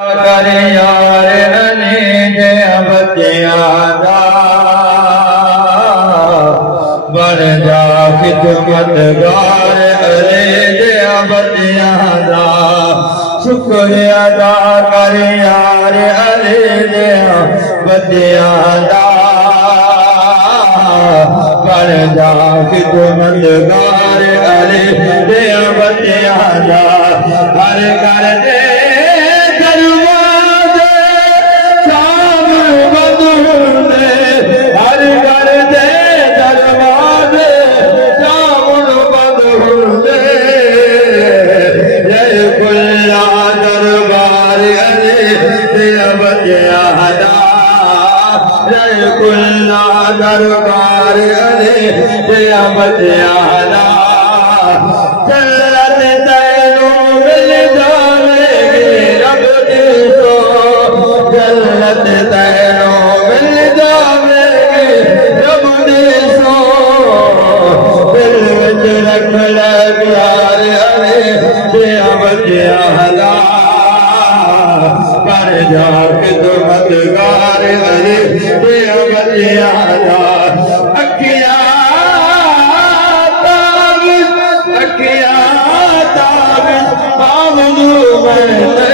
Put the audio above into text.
कर यार अली दे बच्चियां दा बन जा खिदमतगार अली दे बच्चियां दा शुक्र अदा कर यार अली दे बच्चियां दा बन जा खिदमतगार अली दे बच्चियां दा हर कर दे दरबार अली दिया बच्चियां जन्नत तैनू मिल जावेगी रब दी तो जन्नत तैनू मिल जावेगी रब दी सो दिल विच रख ले प्यार अली दिया बच्चियां कर जा खिदमतगार अली दिया बच्चियां अखियां ताबिज़ बावजूद